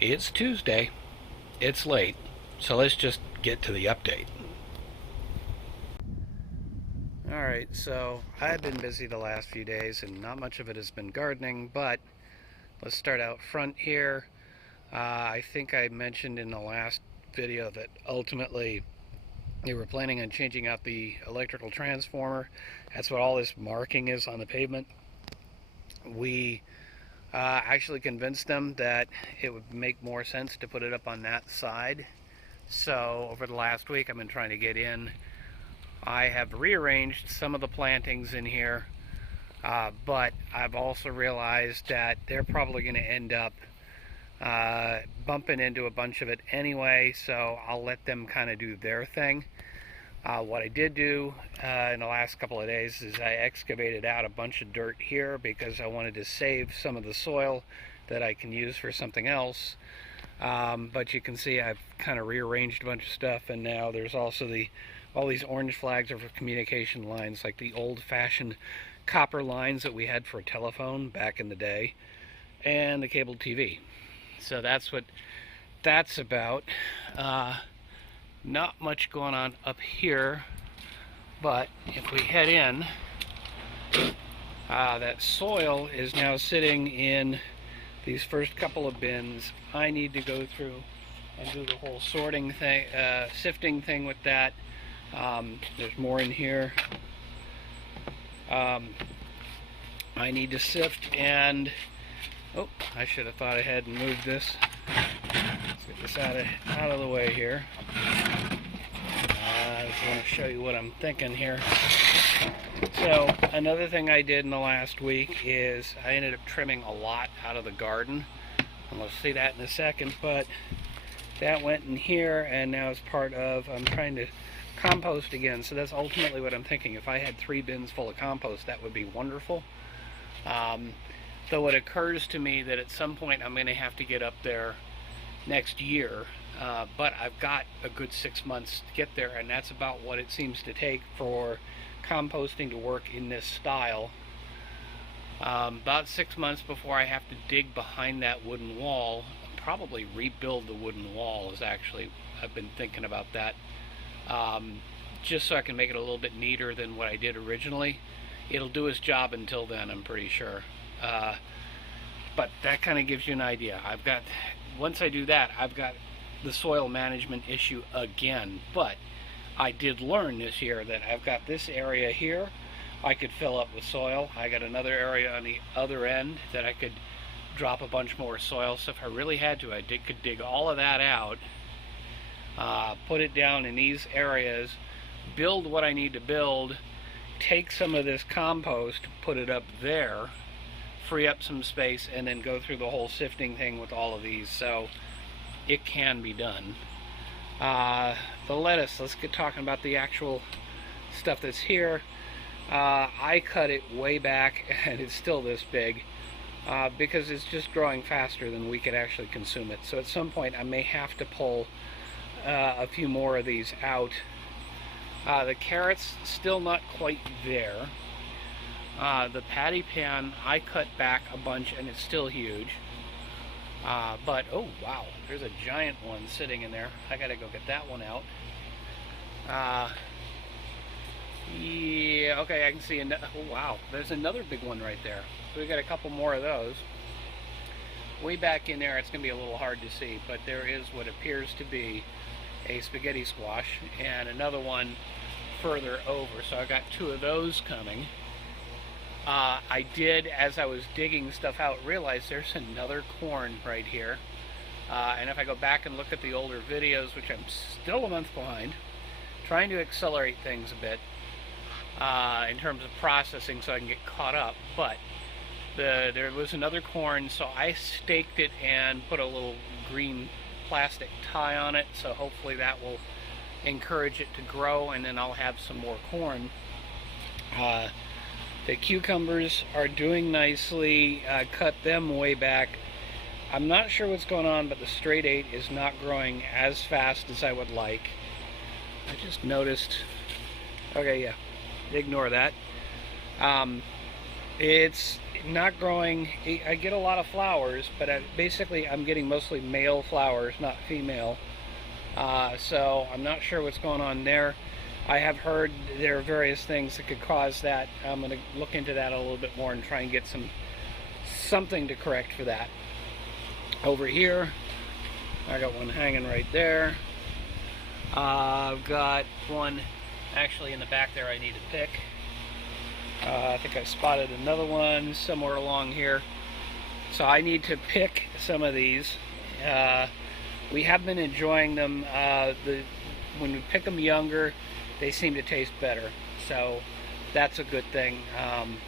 It's Tuesday. It's late. So let's just get to the update. Alright, so I've been busy the last few days and not much of it has been gardening, but let's start out front here. I think I mentioned in the last video that ultimately they were planning on changing out the electrical transformer. That's what all this marking is on the pavement. We actually convinced them that it would make more sense to put it up on that side. So over the last week I've been trying to get in. I have rearranged some of the plantings in here, but I've also realized that they're probably going to end up bumping into a bunch of it anyway, so I'll let them kind of do their thing. What I did do in the last couple of days is I excavated out a bunch of dirt here because I wanted to save some of the soil that I can use for something else. But you can see I've kind of rearranged a bunch of stuff, and now there's also all these orange flags are for communication lines, like the old-fashioned copper lines that we had for a telephone back in the day, and the cable TV. So that's what that's about. Not much going on up here, but if we head in, that soil is now sitting in these first couple of bins. I need to go through and do the whole sorting thing, sifting thing with that. There's more in here. I need to sift, and oh, I should have thought ahead and moved this. Let's get this out of the way here. I just want to show you what I'm thinking here. So another thing I did in the last week is I ended up trimming a lot out of the garden, and we'll see that in a second, but that went in here, and now it's part of, I'm trying to compost again. So that's ultimately what I'm thinking. If I had 3 bins full of compost, that would be wonderful. Though it occurs to me that at some point I'm going to have to get up there next year, but I've got a good 6 months to get there, and that's about what it seems to take for composting to work in this style. About 6 months before I have to dig behind that wooden wall, probably rebuild the wooden wall is actually, I've been thinking about that, just so I can make it a little bit neater than what I did originally. It'll do its job until then, I'm pretty sure. But that kind of gives you an idea. Once I do that, I've got the soil management issue again. But I did learn this year that I've got this area here I could fill up with soil. I got another area on the other end that I could drop a bunch more soil. So if I really had to, could dig all of that out, put it down in these areas, build what I need to build, take some of this compost, put it up there, free up some space, and then go through the whole sifting thing with all of these. So it can be done. The lettuce, let's get talking about the actual stuff that's here. I cut it way back, and it's still this big, because it's just growing faster than we could actually consume it. So at some point I may have to pull a few more of these out. The carrots, still not quite there. The patty pan, I cut back a bunch, and it's still huge. But, oh wow, there's a giant one sitting in there. I gotta go get that one out. Yeah, okay, I can see oh wow, there's another big one right there. So we got a couple more of those. Way back in there, it's gonna be a little hard to see, but there is what appears to be a spaghetti squash, and another one further over. So I got 2 of those coming. I did, as I was digging stuff out, realize there's another corn right here. And if I go back and look at the older videos, which I'm still a month behind, trying to accelerate things a bit in terms of processing so I can get caught up, but there was another corn, so I staked it and put a little green plastic tie on it, so hopefully that will encourage it to grow, and then I'll have some more corn. The cucumbers are doing nicely. Cut them way back. I'm not sure what's going on, but the straight 8 is not growing as fast as I would like. I just noticed. Okay, yeah, ignore that. It's not growing. I get a lot of flowers, but basically I'm getting mostly male flowers, not female. So I'm not sure what's going on there. I have heard there are various things that could cause that. I'm going to look into that a little bit more and try and get something to correct for that. Over here, I got one hanging right there. I've got one actually in the back there I need to pick. I think I spotted another one somewhere along here. So I need to pick some of these. We have been enjoying them. When we pick them younger, they seem to taste better. So that's a good thing.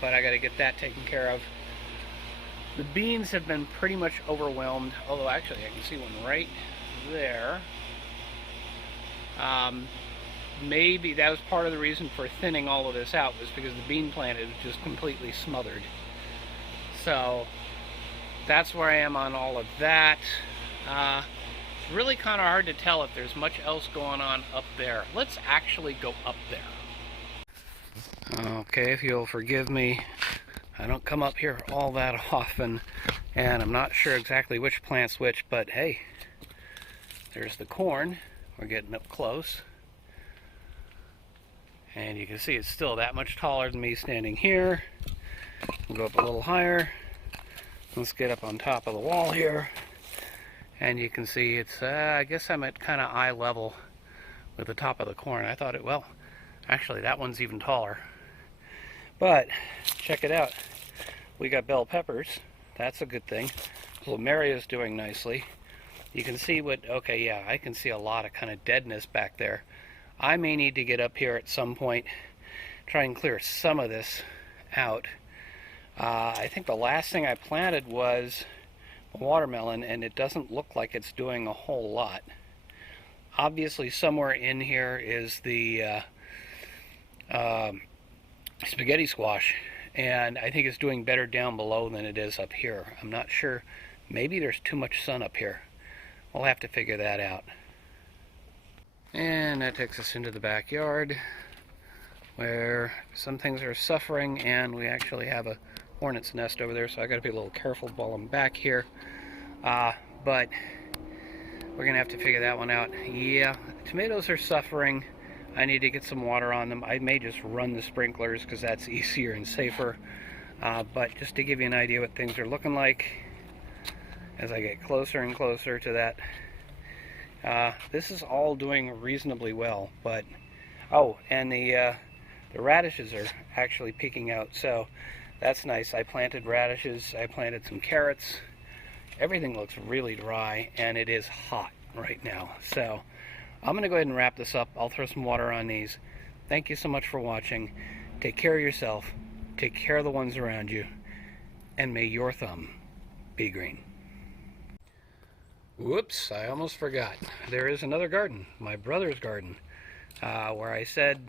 But I got to get that taken care of. The beans have been pretty much overwhelmed. Although actually I can see one right there. Maybe that was part of the reason for thinning all of this out, was because the bean plant is just completely smothered. So that's where I am on all of that. It's really kind of hard to tell if there's much else going on up there. Let's actually go up there. Okay, if you'll forgive me, I don't come up here all that often, and I'm not sure exactly which plant's which, but hey, there's the corn. We're getting up close. And you can see it's still that much taller than me standing here. We'll go up a little higher. Let's get up on top of the wall here. And you can see it's, I guess I'm at kind of eye level with the top of the corn. I thought well, actually that one's even taller. But, check it out. We got bell peppers. That's a good thing. Plumeria's doing nicely. You can see okay, yeah, I can see a lot of kind of deadness back there. I may need to get up here at some point, try and clear some of this out. I think the last thing I planted was a watermelon, and it doesn't look like it's doing a whole lot. Obviously, somewhere in here is the spaghetti squash, and I think it's doing better down below than it is up here. I'm not sure. Maybe there's too much sun up here. We'll have to figure that out. And that takes us into the backyard, where some things are suffering, and we actually have a hornet's nest over there, so I got to be a little careful while I'm back here. But we're gonna have to figure that one out. Yeah, tomatoes are suffering. I need to get some water on them. I may just run the sprinklers because that's easier and safer. But just to give you an idea what things are looking like as I get closer and closer to that. This is all doing reasonably well, but and the radishes are actually peeking out, so that's nice. I planted radishes, I planted some carrots. Everything looks really dry, and it is hot right now. So I'm going to go ahead and wrap this up. I'll throw some water on these. Thank you so much for watching. Take care of yourself, take care of the ones around you, and may your thumb be green. Whoops, I almost forgot. There is another garden, my brother's garden, where I said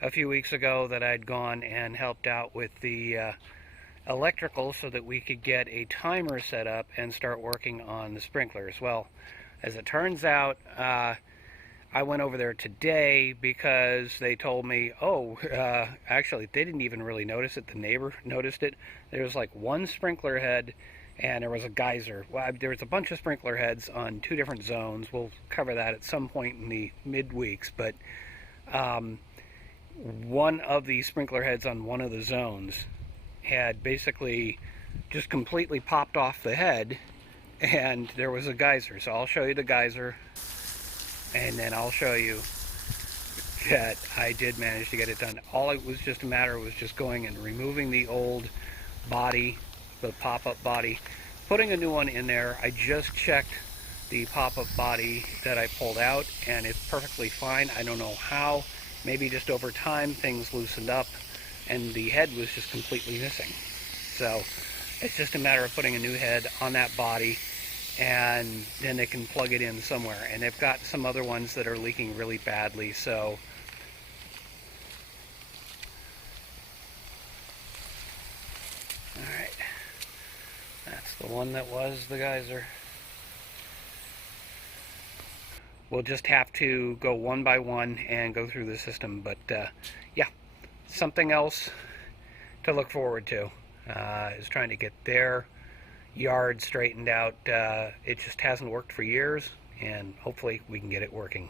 a few weeks ago that I'd gone and helped out with the electrical so that we could get a timer set up and start working on the sprinklers. Well, as it turns out, I went over there today because they told me, actually they didn't even really notice it, the neighbor noticed it. There was like one sprinkler head and there was a geyser. Well, there was a bunch of sprinkler heads on 2 different zones. We'll cover that at some point in the mid-weeks, but one of the sprinkler heads on one of the zones had basically just completely popped off the head, and there was a geyser. So I'll show you the geyser, and then I'll show you that I did manage to get it done. All it was just a matter was just going and removing the old body, the pop-up body, putting a new one in there. I just checked the pop-up body that I pulled out, and it's perfectly fine. I don't know how. Maybe just over time things loosened up and the head was just completely missing. So it's just a matter of putting a new head on that body, and then they can plug it in somewhere. And they've got some other ones that are leaking really badly, so alright, that's the one that was the geyser. We'll just have to go one by one and go through the system, but yeah, something else to look forward to. is trying to get their yard straightened out. It just hasn't worked for years, and hopefully we can get it working.